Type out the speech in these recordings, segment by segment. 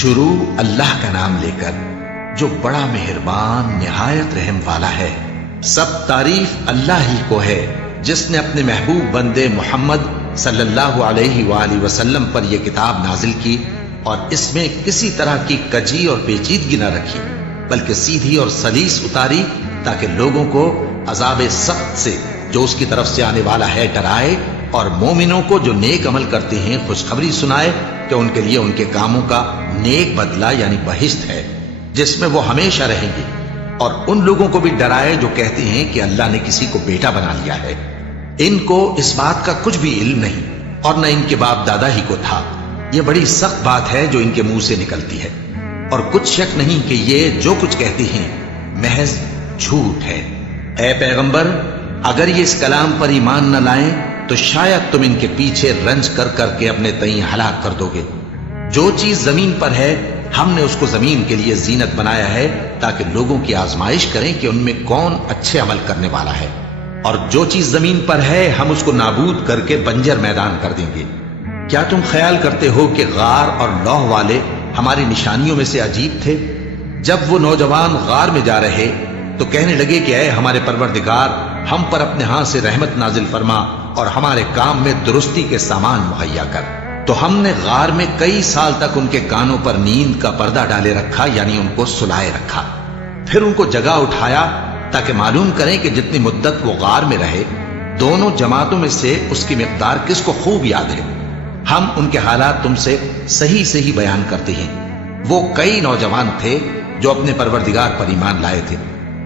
شروع اللہ کا نام لے کر جو بڑا مہربان نہایت رحم والا ہے۔ سب تعریف اللہ ہی کو ہے جس نے اپنے محبوب بندے محمد صلی اللہ علیہ وآلہ وسلم پر یہ کتاب نازل کی اور اس میں کسی طرح کی کجی اور پیچیدگی نہ رکھی، بلکہ سیدھی اور سلیس اتاری تاکہ لوگوں کو عذاب سخت سے جو اس کی طرف سے آنے والا ہے ڈرائے، اور مومنوں کو جو نیک عمل کرتے ہیں خوشخبری سنائے کہ ان کے لیے ان کے کاموں کا نیک بدلہ یعنی بہشت ہے جس میں وہ ہمیشہ رہیں گے، اور ان لوگوں کو بھی ڈرائے جو کہتے ہیں کہ اللہ نے کسی کو بیٹا بنا لیا ہے۔ ان کو اس بات کا کچھ بھی علم نہیں اور نہ ان کے باپ دادا ہی کو تھا۔ یہ بڑی سخت بات ہے جو ان کے منہ سے نکلتی ہے، اور کچھ شک نہیں کہ یہ جو کچھ کہتے ہیں محض جھوٹ ہے۔ اے پیغمبر، اگر یہ اس کلام پر ایمان نہ لائیں تو شاید تم ان کے پیچھے رنج کر کر کے اپنے تئیں ہلاک کر دو گے۔ جو چیز زمین پر ہے ہم نے اس کو زمین کے لیے زینت بنایا ہے تاکہ لوگوں کی آزمائش کریں کہ ان میں کون اچھے عمل کرنے والا ہے، اور جو چیز زمین پر ہے ہم اس کو نابود کر کے بنجر میدان کر دیں گے۔ کیا تم خیال کرتے ہو کہ غار اور لوح والے ہماری نشانیوں میں سے عجیب تھے؟ جب وہ نوجوان غار میں جا رہے تو کہنے لگے کہ اے ہمارے پروردگار، ہم پر اپنے ہاں سے رحمت نازل فرما اور ہمارے کام میں درستی کے سامان مہیا کر۔ تو ہم نے غار میں کئی سال تک ان کے کانوں پر نیند کا پردہ ڈالے رکھا، یعنی ان کو سلائے رکھا، پھر ان کو جگہ اٹھایا تاکہ معلوم کریں کہ جتنی مدت وہ غار میں رہے دونوں جماعتوں میں سے اس کی مقدار کس کو خوب یاد ہے۔ ہم ان کے حالات تم سے صحیح صحیح بیان کرتے ہیں۔ وہ کئی نوجوان تھے جو اپنے پروردگار پر ایمان لائے تھے،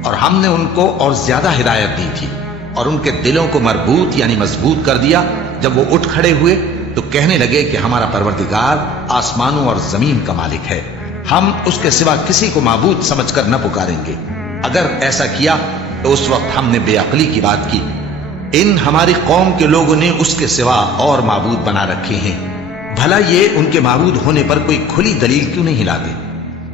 اور ہم نے ان کو اور زیادہ ہدایت دی تھی اور ان کے دلوں کو مربوط یعنی مضبوط کر دیا۔ جب وہ اٹھ کھڑے ہوئے تو کہنے لگے کہ ہمارا پروردگار آسمانوں اور زمین کا مالک ہے، ہم اس کے سوا کسی کو معبود سمجھ کر نہ پکاریں گے۔ اگر ایسا کیا تو اس وقت ہم نے بے عقلی کی بات کی۔ ان ہماری قوم کے لوگوں نے اس کے سوا اور معبود بنا رکھے ہیں، بھلا یہ ان کے معبود ہونے پر کوئی کھلی دلیل کیوں نہیں لاتے؟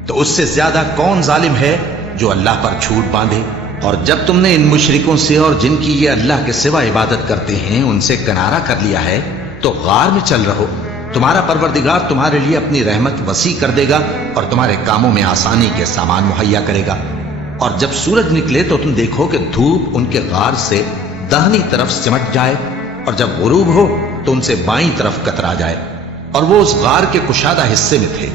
تو اس سے زیادہ کون ظالم ہے جو اللہ پر جھوٹ باندھے؟ اور جب تم نے ان مشرکوں سے اور جن کی یہ اللہ کے سوا عبادت کرتے ہیں ان سے کنارہ کر لیا ہے تو غار میں چل رہو، تمہارا پروردگار تمہارے لیے اپنی رحمت وسیع کر دے گا اور تمہارے کاموں میں آسانی کے سامان مہیا کرے گا۔ اور جب سورج نکلے تو تم دیکھو کہ دھوپ ان کے غار سے داہنی طرف سمٹ جائے، اور جب غروب ہو تو ان سے بائیں طرف کترا جائے، اور وہ اس غار کے کشادہ حصے میں تھے۔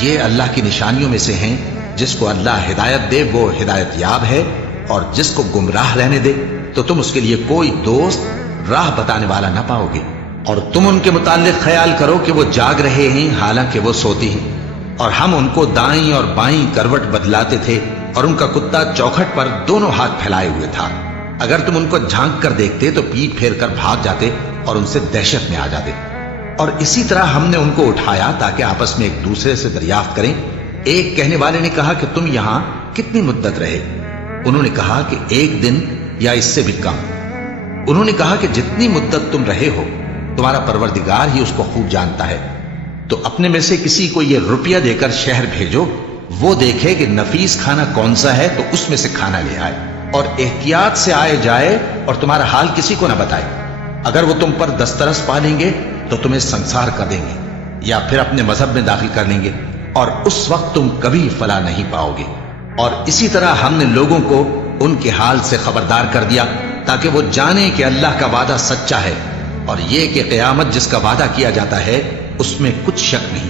یہ اللہ کی نشانیوں میں سے ہیں، جس کو اللہ ہدایت دے وہ ہدایت یاب ہے، اور جس کو گمراہ رہنے دے تو تم اس کے لیے کوئی دوست راہ بتانے والا نہ پاؤ گے۔ اور تم ان کے متعلق خیال کرو کہ وہ جاگ رہے ہیں حالانکہ وہ سوتے ہیں، اور ہم ان کو دائیں اور بائیں کروٹ بدلاتے تھے، اور ان کا کتا چوکھٹ پر دونوں ہاتھ پھیلائے ہوئے تھا۔ اگر تم ان کو جھانک کر دیکھتے تو پیٹ پھیر کر بھاگ جاتے اور ان سے دہشت میں آ جاتے۔ اور اسی طرح ہم نے ان کو اٹھایا تاکہ آپس میں ایک دوسرے سے دریافت کریں۔ ایک کہنے والے نے کہا کہ تم یہاں کتنی مدت رہے؟ انہوں نے کہا کہ 1 دن یا اس سے بھی کم۔ انہوں نے کہا کہ جتنی مدت تم رہے ہو تمہارا پروردگار ہی اس کو خوب جانتا ہے، تو اپنے میں سے کسی کو یہ روپیہ دے کر شہر بھیجو، وہ دیکھے کہ نفیس کھانا کون سا ہے تو اس میں سے کھانا لے آئے، اور احتیاط سے آئے جائے اور تمہارا حال کسی کو نہ بتائے۔ اگر وہ تم پر دسترس پا لیں گے تو تمہیں سنسار کر دیں گے یا پھر اپنے مذہب میں داخل کر لیں گے، اور اس وقت تم کبھی فلاح نہیں پاؤ گے۔ اور اسی طرح ہم نے لوگوں کو ان کے حال سے خبردار کر دیا تاکہ وہ جانیں کہ اللہ کا وعدہ سچا ہے، اور یہ کہ قیامت جس کا وعدہ کیا جاتا ہے اس میں کچھ شک نہیں۔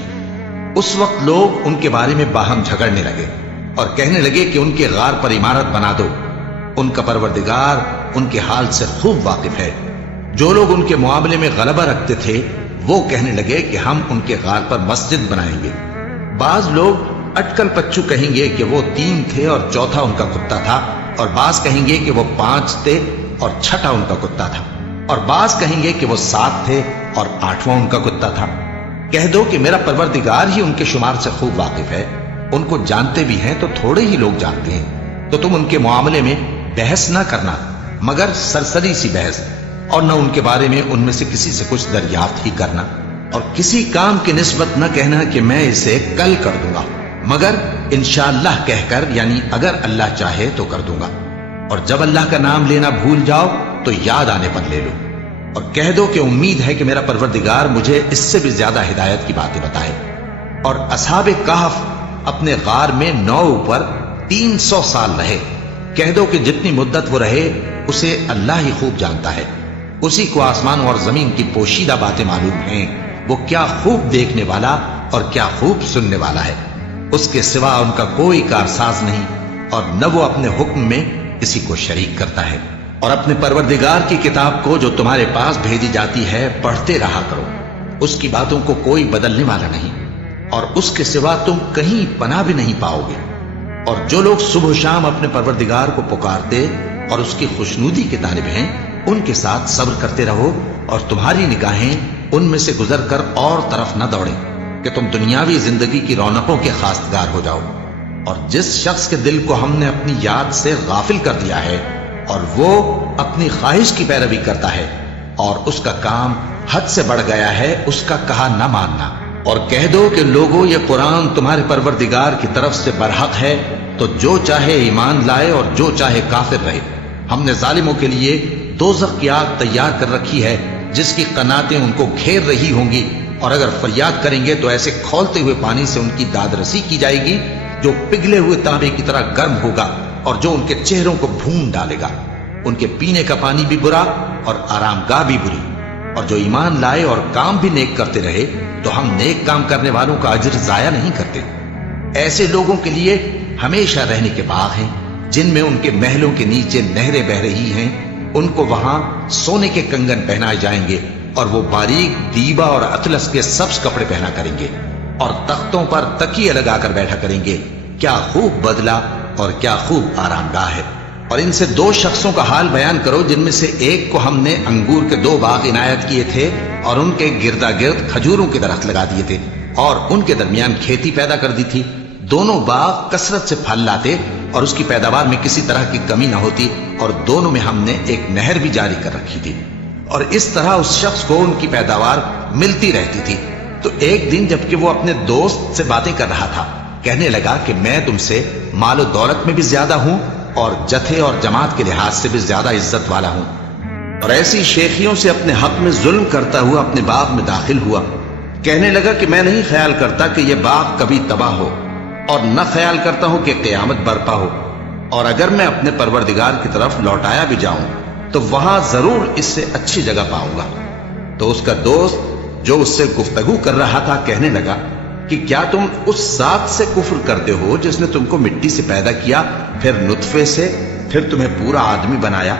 اس وقت لوگ ان کے بارے میں باہم جھگڑنے لگے اور کہنے لگے کہ ان کے غار پر عمارت بنا دو۔ ان کا پروردگار ان کے حال سے خوب واقف ہے۔ جو لوگ ان کے معاملے میں غلبہ رکھتے تھے وہ کہنے لگے کہ ہم ان کے غار پر مسجد بنائیں گے۔ بعض لوگ اٹکل پچو کہیں گے کہ وہ 3 تھے اور چوتھا ان کا کتا تھا، اور بعض کہیں گے کہ وہ 5 تھے اور چھٹا ان کا کتا تھا، اور بعض کہیں گے کہ وہ 7 تھے اور 8واں ان کا کتا تھا۔ کہہ دو کہ میرا پروردگار ہی ان کے شمار سے خوب واقف ہے، ان کو جانتے بھی ہیں تو تھوڑے ہی لوگ جانتے ہیں۔ تو تم ان کے معاملے میں بحث نہ کرنا مگر سرسری سی بحث، اور نہ ان کے بارے میں ان میں سے کسی سے کچھ دریافت ہی کرنا، اور کسی کام کی نسبت نہ کہنا کہ میں اسے کل کر دوں گا، مگر انشاءاللہ کہہ کر یعنی اگر اللہ چاہے تو کر دوں گا۔ اور جب اللہ کا نام لینا بھول جاؤ تو یاد آنے پر لے لو، اور کہہ دو کہ امید ہے کہ میرا پروردگار مجھے اس سے بھی زیادہ ہدایت کی باتیں بتائے۔ اور اصحاب کہف اپنے غار میں 9 اوپر 300 سال رہے۔ کہہ دو کہ جتنی مدت وہ رہے اسے اللہ ہی خوب جانتا ہے، اسی کو آسمان اور زمین کی پوشیدہ باتیں معلوم ہیں، وہ کیا خوب دیکھنے والا اور کیا خوب سننے والا ہے۔ اس کے سوا ان کا کوئی کارساز نہیں، اور نہ وہ اپنے حکم میں کسی کو شریک کرتا ہے۔ اور اپنے پروردگار کی کتاب کو جو تمہارے پاس بھیجی جاتی ہے پڑھتے رہا کرو، اس کی باتوں کو کوئی بدلنے والا نہیں، اور اس کے سوا تم کہیں پناہ بھی نہیں پاؤ گے۔ اور جو لوگ صبح و شام اپنے پروردگار کو پکارتے اور اس کی خوشنودی کے طالب ہیں، ان کے ساتھ صبر کرتے رہو، اور تمہاری نگاہیں ان میں سے گزر کر اور طرف نہ دوڑیں کہ تم دنیاوی زندگی کی رونقوں کے خواستگار ہو جاؤ۔ اور جس شخص کے دل کو ہم نے اپنی یاد سے غافل کر دیا ہے اور وہ اپنی خواہش کی پیروی کرتا ہے اور اس کا کام حد سے بڑھ گیا ہے، اس کا کہا نہ ماننا۔ اور کہہ دو کہ لوگوں، یہ قرآن تمہارے پروردگار کی طرف سے برحق ہے، تو جو چاہے ایمان لائے اور جو چاہے کافر رہے۔ ہم نے ظالموں کے لیے دوزخ کی آگ تیار کر رکھی ہے جس کی قناتیں ان کو گھیر رہی ہوں گی، اور اگر فریاد کریں گے تو ایسے کھولتے ہوئے پانی سے ان کی داد رسی کی جائے گی جو پگھلے ہوئے تانبے کی طرح گرم ہوگا اور جو ان کے چہروں کو بھون ڈالے گا۔ ان کے پینے کا پانی بھی برا اور آرام گاہ بھی بری۔ اور جو ایمان لائے اور کام بھی نیک کرتے رہے تو ہم نیک کام کرنے والوں کا اجر ضائع نہیں کرتے۔ ایسے لوگوں کے لیے ہمیشہ رہنے کے باغ ہیں جن میں ان کے محلوں کے نیچے نہریں بہ رہی ہیں، ان کو وہاں سونے کے کنگن پہنائے جائیں گے، اور وہ باریک دیبا اور اطلس کے سبز کپڑے پہنا کریں گے، اور تختوں پر تکیے لگا کر بیٹھا کریں گے۔ کیا خوب بدلہ اور کیا خوب آرام گاہ ہے۔ اور ان سے 2 شخصوں کا حال بیان کرو جن میں سے ایک کو ہم نے انگور کے 2 باغ عنایت کیے تھے اور ان کے گردا گرد کھجوروں کے درخت لگا دیے تھے اور ان کے درمیان کھیتی پیدا کر دی تھی۔ دونوں باغ کثرت سے پھل لاتے اور اس کی پیداوار میں کسی طرح کی کمی نہ ہوتی، اور دونوں میں ہم نے ایک نہر بھی جاری کر رکھی تھی، اور اس طرح اس شخص کو ان کی پیداوار ملتی رہتی تھی۔ تو ایک دن جبکہ وہ اپنے دوست سے باتیں کر رہا تھا، کہنے لگا کہ میں تم سے مال و دولت میں بھی زیادہ ہوں اور جتھے اور جماعت کے لحاظ سے بھی زیادہ عزت والا ہوں، اور ایسی شیخیوں سے اپنے حق میں ظلم کرتا ہوا اپنے باغ میں داخل ہوا۔ کہنے لگا کہ میں نہیں خیال کرتا کہ یہ باغ کبھی تباہ ہو، اور نہ خیال کرتا ہوں کہ قیامت برپا ہو، اور اگر میں اپنے پروردگار کی طرف لوٹایا بھی جاؤں تو وہاں ضرور اس سے اچھی جگہ پاؤں گا۔ تو اس کا دوست جو اس سے گفتگو کر رہا تھا کہنے لگا کہ کیا تم اس ذات سے کفر کرتے ہو جس نے تم کو مٹی سے پیدا کیا، پھر نطفے سے، پھر تمہیں پورا آدمی بنایا؟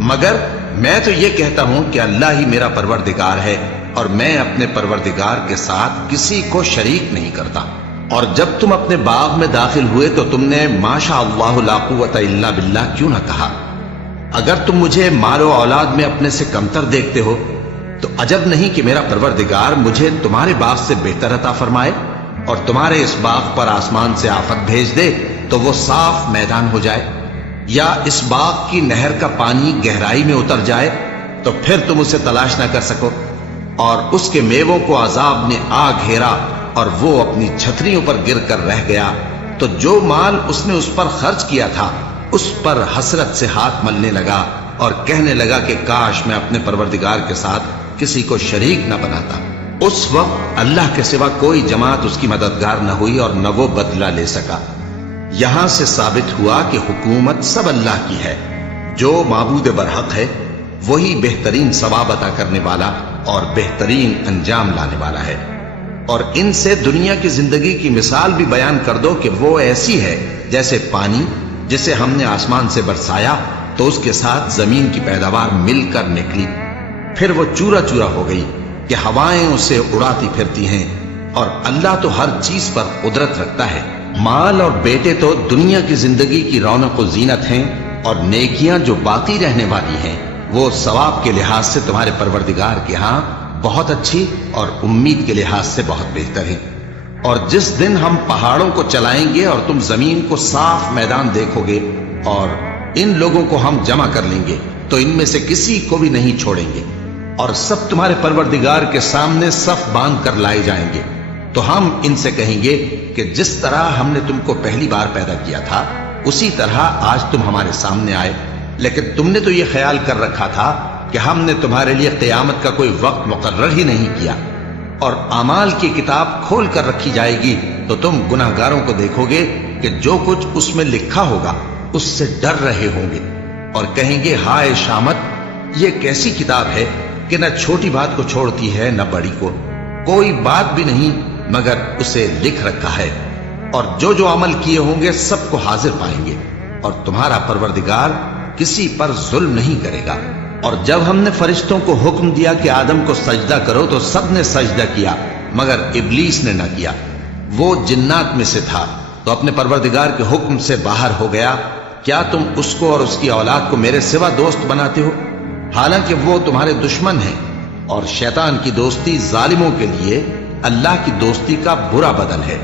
مگر میں تو یہ کہتا ہوں کہ اللہ ہی میرا پروردگار ہے، اور میں اپنے پروردگار کے ساتھ کسی کو شریک نہیں کرتا۔ اور جب تم اپنے باغ میں داخل ہوئے تو تم نے ماشاء اللہ لا قوت الا باللہ کیوں نہ کہا؟ اگر تم مجھے مال و اولاد میں اپنے سے کمتر دیکھتے ہو تو عجب نہیں کہ میرا پروردگار مجھے تمہارے باغ سے بہتر عطا فرمائے، اور تمہارے اس باغ پر آسمان سے آفت بھیج دے تو وہ صاف میدان ہو جائے، یا اس باغ کی نہر کا پانی گہرائی میں اتر جائے تو پھر تم اسے تلاش نہ کر سکو، اور اس کے میووں کو عذاب نے آ گھیرا اور وہ اپنی چھتریوں پر گر کر رہ گیا، تو جو مال اس نے اس پر خرچ کیا تھا اس پر حسرت سے ہاتھ ملنے لگا اور کہنے لگا کہ کاش میں اپنے پروردگار کے ساتھ کسی کو شریک نہ بناتا۔ اس وقت اللہ کے سوا کوئی جماعت اس کی مددگار نہ ہوئی اور نہ وہ بدلہ لے سکا۔ یہاں سے ثابت ہوا کہ حکومت سب اللہ کی ہے، جو معبود برحق ہے وہی بہترین ثواب عطا کرنے والا اور بہترین انجام لانے والا ہے۔ اور ان سے دنیا کی زندگی کی مثال بھی بیان کر دو کہ وہ ایسی ہے جیسے پانی جسے ہم نے آسمان سے برسایا تو اس کے ساتھ زمین کی پیداوار مل کر نکلی، پھر وہ چورا چورا ہو گئی کہ ہوائیں اسے اڑاتی پھرتی ہیں، اور اللہ تو ہر چیز پر قدرت رکھتا ہے۔ مال اور بیٹے تو دنیا کی زندگی کی رونق و زینت ہیں، اور نیکیاں جو باقی رہنے والی ہیں وہ ثواب کے لحاظ سے تمہارے پروردگار کے ہاں بہت اچھی اور امید کے لحاظ سے بہت بہتر ہے۔ اور جس دن ہم پہاڑوں کو چلائیں گے اور تم زمین کو صاف میدان دیکھو گے اور ان لوگوں کو ہم جمع کر لیں گے تو ان میں سے کسی کو بھی نہیں چھوڑیں گے، اور سب تمہارے پروردگار کے سامنے صف باندھ کر لائے جائیں گے، تو ہم ان سے کہیں گے کہ جس طرح ہم نے تم کو پہلی بار پیدا کیا تھا اسی طرح آج تم ہمارے سامنے آئے، لیکن تم نے تو یہ خیال کر رکھا تھا کہ ہم نے تمہارے لیے قیامت کا کوئی وقت مقرر ہی نہیں کیا، اور اعمال کی کتاب کھول کر رکھی جائے گی تو تم گناہگاروں کو دیکھو گے کہ جو کچھ اس میں لکھا ہوگا اس سے ڈر رہے ہوں گے اور کہیں گے ہائے شامت، یہ کیسی کتاب ہے کہ نہ چھوٹی بات کو چھوڑتی ہے نہ بڑی کو، کوئی بات بھی نہیں مگر اسے لکھ رکھا ہے، اور جو جو عمل کیے ہوں گے سب کو حاضر پائیں گے، اور تمہارا پروردگار کسی پر ظلم نہیں کرے گا۔ اور جب ہم نے فرشتوں کو حکم دیا کہ آدم کو سجدہ کرو تو سب نے سجدہ کیا مگر ابلیس نے نہ کیا، وہ جنات میں سے تھا تو اپنے پروردگار کے حکم سے باہر ہو گیا۔ کیا تم اس کو اور اس کی اولاد کو میرے سوا دوست بناتے ہو، حالانکہ وہ تمہارے دشمن ہیں، اور شیطان کی دوستی ظالموں کے لیے اللہ کی دوستی کا برا بدل ہے۔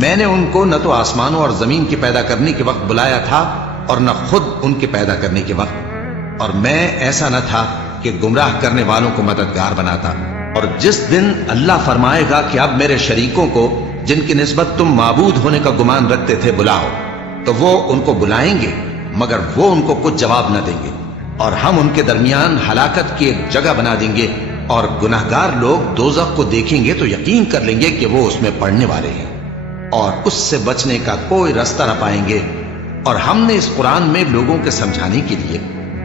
میں نے ان کو نہ تو آسمانوں اور زمین کے پیدا کرنے کے وقت بلایا تھا اور نہ خود ان کے پیدا کرنے کے وقت، اور میں ایسا نہ تھا کہ گمراہ کرنے والوں کو مددگار بناتا۔ اور جس دن اللہ فرمائے گا کہ اب میرے شریکوں کو جن کی نسبت تم معبود ہونے کا گمان رکھتے تھے بلاؤ، تو وہ ان کو بلائیں گے مگر وہ ان کو کچھ جواب نہ دیں گے، اور ہم ان کے درمیان ہلاکت کی ایک جگہ بنا دیں گے، اور گناہگار لوگ دوزخ کو دیکھیں گے تو یقین کر لیں گے کہ وہ اس میں پڑنے والے ہیں اور اس سے بچنے کا کوئی راستہ نہ پائیں گے۔ اور ہم نے اس قرآن میں لوگوں کے سمجھانے کے لیے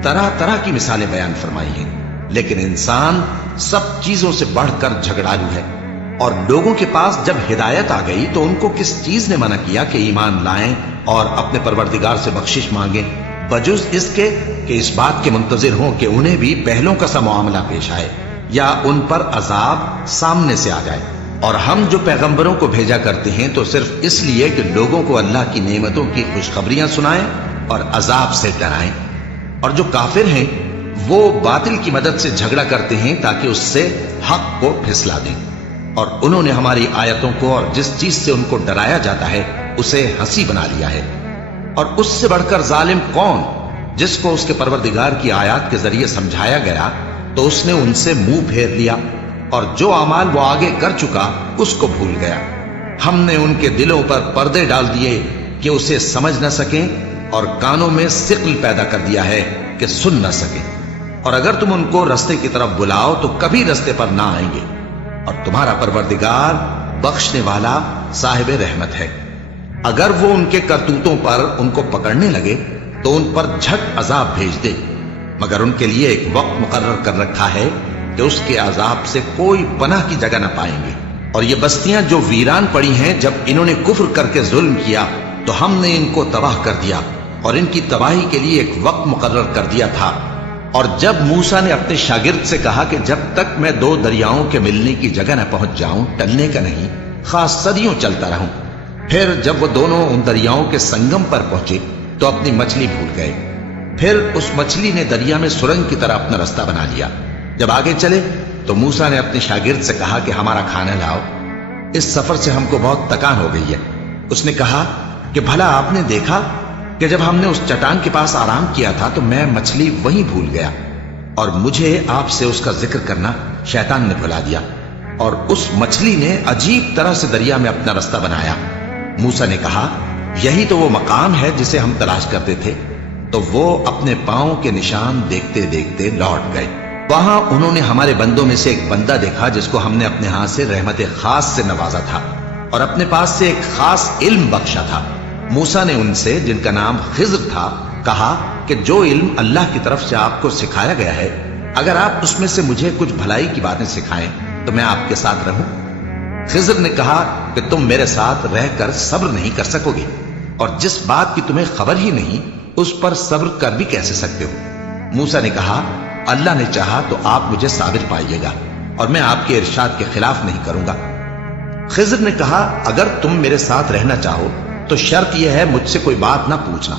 طرح طرح کی مثالیں بیان فرمائی ہیں، لیکن انسان سب چیزوں سے بڑھ کر جھگڑالو ہے، اور لوگوں کے پاس جب ہدایت آ گئی تو ان کو کس چیز نے منع کیا کہ ایمان لائیں اور اپنے پروردگار سے بخشش مانگیں، بجز اس کے کہ اس بات کے منتظر ہوں کہ انہیں بھی پہلوں کا سا معاملہ پیش آئے یا ان پر عذاب سامنے سے آ جائے۔ اور ہم جو پیغمبروں کو بھیجا کرتے ہیں تو صرف اس لیے کہ لوگوں کو اللہ کی نعمتوں کی خوشخبریاں سنائیں اور عذاب سے ڈرائیں، اور جو کافر ہیں وہ باطل کی مدد سے جھگڑا کرتے ہیں تاکہ اس سے حق کو پھسلا دیں، اور انہوں نے ہماری آیتوں کو اور جس چیز سے ان کو ڈرایا جاتا ہے اسے ہنسی بنا لیا ہے۔ اور اس سے بڑھ کر ظالم کون، جس کو اس کے پروردگار کی آیات کے ذریعے سمجھایا گیا تو اس نے ان سے منہ پھیر لیا، اور جو اعمال وہ آگے کر چکا اس کو بھول گیا۔ ہم نے ان کے دلوں پر پردے ڈال دیے کہ اسے سمجھ نہ سکیں، اور کانوں میں ثقل پیدا کر دیا ہے کہ سن نہ سکیں، اور اگر تم ان کو رستے کی طرف بلاؤ تو کبھی رستے پر نہ آئیں گے، اور تمہارا پروردگار بخشنے والا صاحب رحمت ہے۔ اگر وہ ان کے کرتوتوں پر ان کو پکڑنے لگے تو ان پر جھٹ عذاب بھیج دے، مگر ان کے لیے ایک وقت مقرر کر رکھا ہے کہ اس کے عذاب سے کوئی پناہ کی جگہ نہ پائیں گے۔ اور یہ بستیاں جو ویران پڑی ہیں، جب انہوں نے کفر کر کے ظلم کیا تو ہم نے ان کو تباہ کر دیا، اور ان کی تباہی کے لیے ایک وقت مقرر کر دیا تھا۔ اور جب موسیٰ نے اپنے شاگرد سے کہا کہ جب تک میں دو دریاؤں کے ملنے کی جگہ نہ پہنچ جاؤں ٹلنے کا نہیں، خاص صدیوں چلتا رہوں، پھر جب وہ دونوں ان دریاؤں کے سنگم پر پہنچے تو اپنی مچھلی بھول گئے، پھر اس مچھلی نے دریا میں سرنگ کی طرح اپنا راستہ بنا لیا۔ جب آگے چلے تو موسیٰ نے اپنے شاگرد سے کہا کہ ہمارا کھانا لاؤ، اس سفر سے ہم کو بہت تکان ہو گئی ہے۔ اس نے کہا کہ بھلا آپ نے دیکھا کہ جب ہم نے اس چٹان کے پاس آرام کیا تھا تو میں مچھلی وہیں بھول گیا، اور مجھے آپ سے اس کا ذکر کرنا شیطان نے بھلا دیا، اور اس مچھلی نے عجیب طرح سے دریا میں اپنا راستہ بنایا۔ موسیٰ نے کہا یہی تو وہ مقام ہے جسے ہم تلاش کرتے تھے، تو وہ اپنے پاؤں کے نشان دیکھتے دیکھتے لوٹ گئے۔ وہاں انہوں نے ہمارے بندوں میں سے ایک بندہ دیکھا جس کو ہم نے اپنے ہاتھ سے رحمت خاص سے نوازا تھا اور اپنے پاس سے ایک خاص علم بخشا تھا۔ موسیٰ نے ان سے جن کا نام خضر تھا کہا کہ جو علم اللہ کی طرف سے آپ کو سکھایا گیا ہے، اگر آپ اس میں سے مجھے کچھ بھلائی کی باتیں سکھائیں تو میں آپ کے ساتھ رہوں۔ خضر نے کہا کہ تم میرے ساتھ رہ کر صبر نہیں کر سکو گے، اور جس بات کی تمہیں خبر ہی نہیں اس پر صبر کر بھی کیسے سکتے ہو؟ موسیٰ نے کہا اللہ نے چاہا تو آپ مجھے صابر پائیے گا، اور میں آپ کے ارشاد کے خلاف نہیں کروں گا۔ خضر نے کہا اگر تم میرے ساتھ رہنا چاہو تو شرط یہ ہے مجھ سے کوئی بات نہ پوچھنا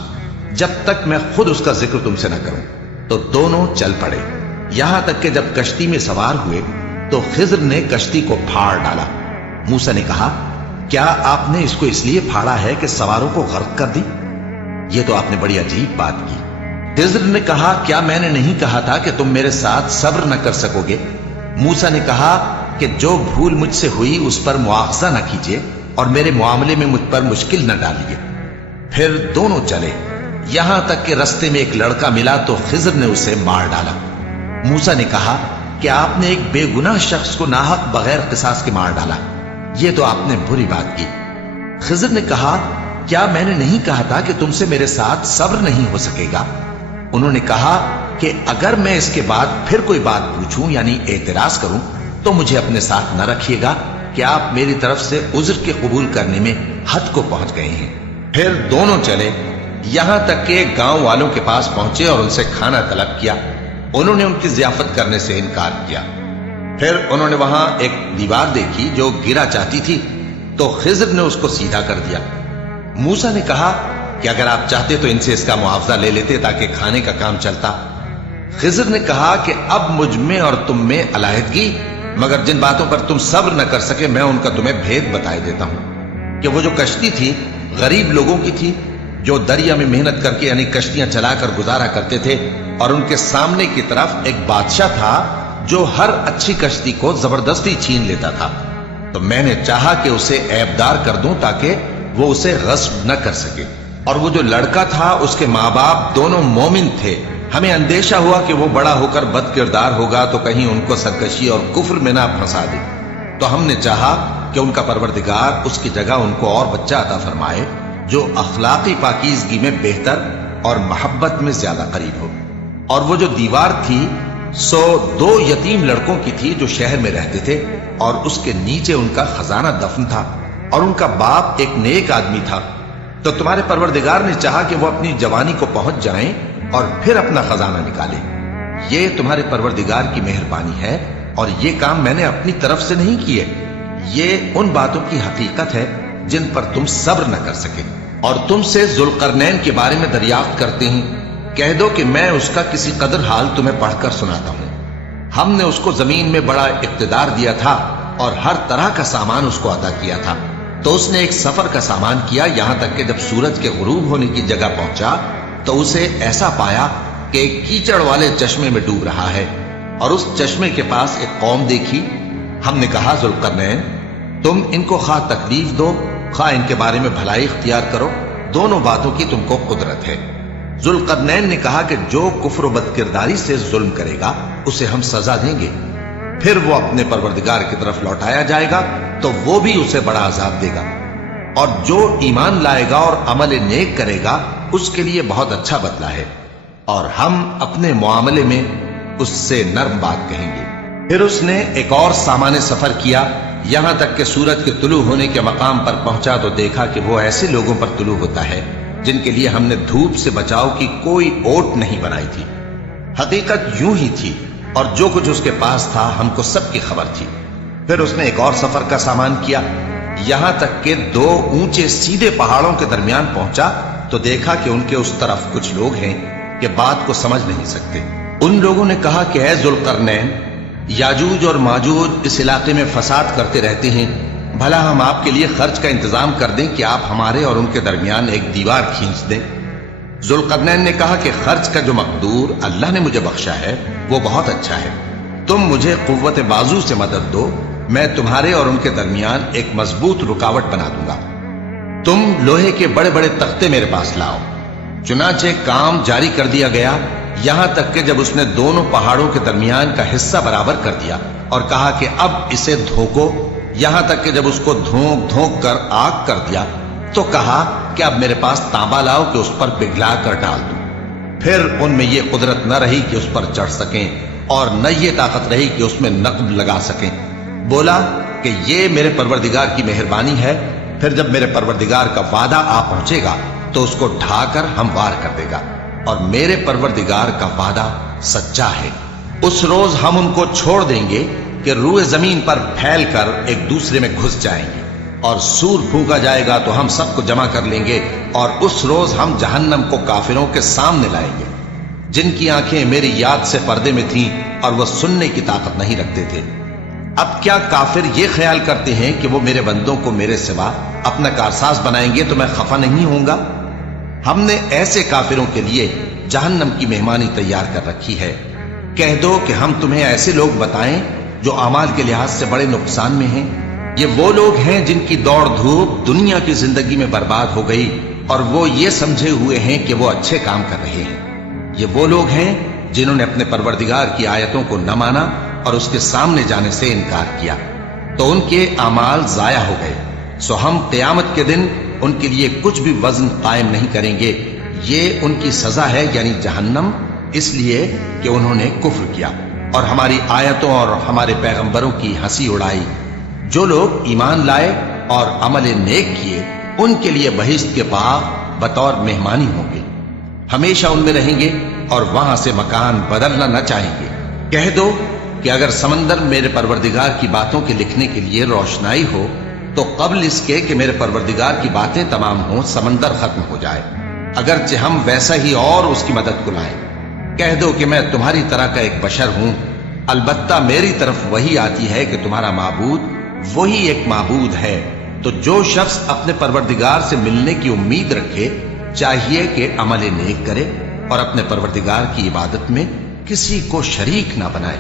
جب تک میں خود اس کا ذکر تم سے نہ کروں۔ تو دونوں چل پڑے، یہاں تک کہ جب کشتی میں سوار ہوئے تو خضر نے کشتی کو پھاڑ ڈالا۔ موسیٰ نے کہا کیا آپ نے اس کو اس لیے پھاڑا ہے کہ سواروں کو غرق کر دی؟ یہ تو آپ نے بڑی عجیب بات کی۔ خضر نے کہا کیا میں نے نہیں کہا تھا کہ تم میرے ساتھ صبر نہ کر سکو گے؟ موسیٰ نے کہا کہ جو بھول مجھ سے ہوئی اس پر مواخذہ نہ کیجیے اور میرے معاملے میں مجھ پر مشکل نہ ڈالیے۔ پھر دونوں چلے، یہاں تک کہ رستے میں ایک لڑکا ملا تو خضر نے اسے مار ڈالا۔ موسیٰ نے کہا کہ آپ نے ایک بے گناہ شخص کو ناحق بغیر قصاص کے مار ڈالا، یہ تو آپ نے بری بات کی۔ خضر نے کہا کیا میں نے نہیں کہا تھا کہ تم سے میرے ساتھ صبر نہیں ہو سکے گا؟ انہوں نے کہا کہ اگر میں اس کے بعد پھر کوئی بات پوچھوں یعنی اعتراض کروں تو مجھے اپنے ساتھ نہ رکھیے گا کہ آپ میری طرف سے عذر کے قبول کرنے میں حد کو پہنچ گئے ہیں۔ پھر دونوں چلے، یہاں تک کہ گاؤں والوں کے پاس پہنچے اور ان سے کھانا طلب کیا۔ انہوں نے ان کی ضیافت کرنے سے انکار کیا۔ پھر انہوں نے وہاں ایک دیوار دیکھی جو گرا چاہتی تھی، تو خضر نے اس کو سیدھا کر دیا۔ موسیٰ نے کہا کہ اگر آپ چاہتے تو ان سے اس کا معاوضہ لے لیتے تاکہ کھانے کا کام چلتا۔ خضر نے کہا کہ اب مجھ میں اور تم میں علیحدگی، مگر جن باتوں پر تم صبر نہ کر سکے میں ان کا تمہیں بھید بتائے دیتا ہوں کہ وہ جو کشتی تھی غریب لوگوں کی تھی جو دریا میں محنت کر کے یعنی کشتیاں چلا کر گزارا کرتے تھے، اور ان کے سامنے کی طرف ایک بادشاہ تھا جو ہر اچھی کشتی کو زبردستی چھین لیتا تھا۔ تو میں نے چاہا کہ اسے عیبدار کر دوں تاکہ وہ اسے غصب نہ کر سکے، اور وہ جو لڑکا تھا اس کے ماں باپ دونوں مومن تھے۔ ہمیں اندیشہ ہوا کہ وہ بڑا ہو کر بد کردار ہوگا تو کہیں ان کو سرکشی اور کفر میں نہ پھنسا دے، تو ہم نے چاہا کہ ان کا پروردگار اس کی جگہ ان کو اور بچہ عطا فرمائے جو اخلاقی پاکیزگی میں بہتر اور محبت میں زیادہ قریب ہو۔ اور وہ جو دیوار تھی سو 2 یتیم لڑکوں کی تھی جو شہر میں رہتے تھے، اور اس کے نیچے ان کا خزانہ دفن تھا، اور ان کا باپ ایک نیک آدمی تھا۔ تو تمہارے پروردگار نے چاہا کہ وہ اپنی جوانی کو پہنچ جائیں اور پھر اپنا خزانہ نکالے۔ یہ تمہارے پروردگار کی مہربانی ہے، اور یہ کام میں نے اپنی طرف سے نہیں کیے، یہ ان باتوں کی حقیقت ہے جن پر تم صبر نہ کر سکے۔ اور تم سے ذوالقرنین کے بارے میں دریافت کرتے ہیں، کہہ دو کہ میں اس کا کسی قدر حال تمہیں پڑھ کر سناتا ہوں۔ ہم نے اس کو زمین میں بڑا اقتدار دیا تھا اور ہر طرح کا سامان اس کو عطا کیا تھا، تو اس نے ایک سفر کا سامان کیا، یہاں تک کہ جب سورج کے غروب ہونے کی جگہ پہنچا تو اسے ایسا پایا کہ ایک کیچڑ والے چشمے میں ڈوب رہا ہے، اور اس چشمے کے پاس ایک قوم دیکھی۔ ہم نے کہا ذوالقرنین تم ان کو خواہ تکلیف دو خواہ ان کے بارے میں بھلائی اختیار کرو، دونوں باتوں کی تم کو قدرت ہے۔ ذوالقرنین نے کہا کہ جو کفر و بدکرداری سے ظلم کرے گا اسے ہم سزا دیں گے، پھر وہ اپنے پروردگار کی طرف لوٹایا جائے گا تو وہ بھی اسے بڑا عذاب دے گا، اور جو ایمان لائے گا اور عمل نیک کرے گا اس کے لیے بہت اچھا بدلہ ہے، اور ہم اپنے معاملے میں اس سے نرم بات کہیں گے۔ پھر اس نے ایک اور سامان سفر کیا، یہاں تک کہ سورج کے طلوع ہونے کے مقام پر پہنچا تو دیکھا کہ وہ ایسے لوگوں پر طلوع ہوتا ہے جن کے لیے ہم نے دھوپ سے بچاؤ کی کوئی اوٹ نہیں بنائی تھی۔ حقیقت یوں ہی تھی، اور جو کچھ اس کے پاس تھا ہم کو سب کی خبر تھی۔ پھر اس نے ایک اور سفر کا سامان کیا، یہاں تک کہ 2 اونچے سیدھے پہاڑوں کے درمیان پہنچا تو دیکھا کہ ان کے اس طرف کچھ لوگ ہیں کہ بات کو سمجھ نہیں سکتے۔ ان لوگوں نے کہا کہ اے ذوالقرنین، یاجوج اور ماجوج اس علاقے میں فساد کرتے رہتے ہیں، بھلا ہم آپ کے لیے خرچ کا انتظام کر دیں کہ آپ ہمارے اور ان کے درمیان ایک دیوار کھینچ دیں۔ ذوالقرنین نے کہا کہ خرچ کا جو مقدور اللہ نے مجھے بخشا ہے وہ بہت اچھا ہے، تم مجھے قوت بازو سے مدد دو، میں تمہارے اور ان کے درمیان ایک مضبوط رکاوٹ بنا دوں گا۔ تم لوہے کے بڑے بڑے تختے میرے پاس لاؤ۔ چنانچہ کام جاری کر دیا گیا، یہاں تک کہ جب اس نے دونوں پہاڑوں کے درمیان کا حصہ برابر کر دیا اور کہا کہ اب اسے دھوکو، یہاں تک کہ جب اس کو دھونک دھونک کر آگ کر دیا تو کہا کہ اب میرے پاس تانبا لاؤ کہ اس پر پگھلا کر ڈال دوں۔ پھر ان میں یہ قدرت نہ رہی کہ اس پر چڑھ سکیں، اور نہ یہ طاقت رہی کہ اس میں نقب لگا سکیں۔ بولا کہ یہ میرے پروردگار کی مہربانی ہے، پھر جب میرے پروردگار کا وعدہ آ پہنچے گا تو اس کو ڈھا کر ہموار کر دے گا، اور میرے پروردگار کا وعدہ سچا ہے۔ اس روز ہم ان کو چھوڑ دیں گے کہ روئے زمین پر پھیل کر ایک دوسرے میں گھس جائیں گے، اور سور پھونکا جائے گا تو ہم سب کو جمع کر لیں گے، اور اس روز ہم جہنم کو کافروں کے سامنے لائیں گے جن کی آنکھیں میری یاد سے پردے میں تھیں اور وہ سننے کی طاقت نہیں رکھتے تھے۔ اب کیا کافر یہ خیال کرتے ہیں کہ وہ میرے بندوں کو میرے سوا اپنا کارساز بنائیں گے تو میں خفا نہیں ہوں گا؟ ہم نے ایسے کافروں کے لیے جہنم کی مہمانی تیار کر رکھی ہے۔ کہہ دو کہ ہم تمہیں ایسے لوگ بتائیں جو اعمال کے لحاظ سے بڑے نقصان میں ہیں۔ یہ وہ لوگ ہیں جن کی دوڑ دھوپ دنیا کی زندگی میں برباد ہو گئی اور وہ یہ سمجھے ہوئے ہیں کہ وہ اچھے کام کر رہے ہیں۔ یہ وہ لوگ ہیں جنہوں نے اپنے پروردگار کی آیتوں کو نہ مانا اور اس کے سامنے جانے سے انکار کیا تو ان کے اعمال ضائع ہو گئے، سو ہم قیامت کے دن ان کے لیے کچھ بھی وزن قائم نہیں کریں گے۔ یہ ان کی سزا ہے یعنی جہنم، اس لیے کہ انہوں نے کفر کیا اور ہماری آیتوں اور ہمارے پیغمبروں کی ہنسی اڑائی۔ جو لوگ ایمان لائے اور عمل نیک کیے ان کے لیے بہشت کے باغ بطور مہمانی ہوں گے، ہمیشہ ان میں رہیں گے اور وہاں سے مکان بدلنا نہ چاہیں گے۔ کہہ دو کہ اگر سمندر میرے پروردگار کی باتوں کے لکھنے کے لیے روشنائی ہو تو قبل اس کے کہ میرے پروردگار کی باتیں تمام ہوں سمندر ختم ہو جائے، اگرچہ ہم ویسا ہی اور اس کی مدد کو لائیں۔ کہہ دو کہ میں تمہاری طرح کا ایک بشر ہوں، البتہ میری طرف وہی آتی ہے کہ تمہارا معبود وہی ایک معبود ہے، تو جو شخص اپنے پروردگار سے ملنے کی امید رکھے چاہیے کہ عمل نیک کرے اور اپنے پروردگار کی عبادت میں کسی کو شریک نہ بنائے۔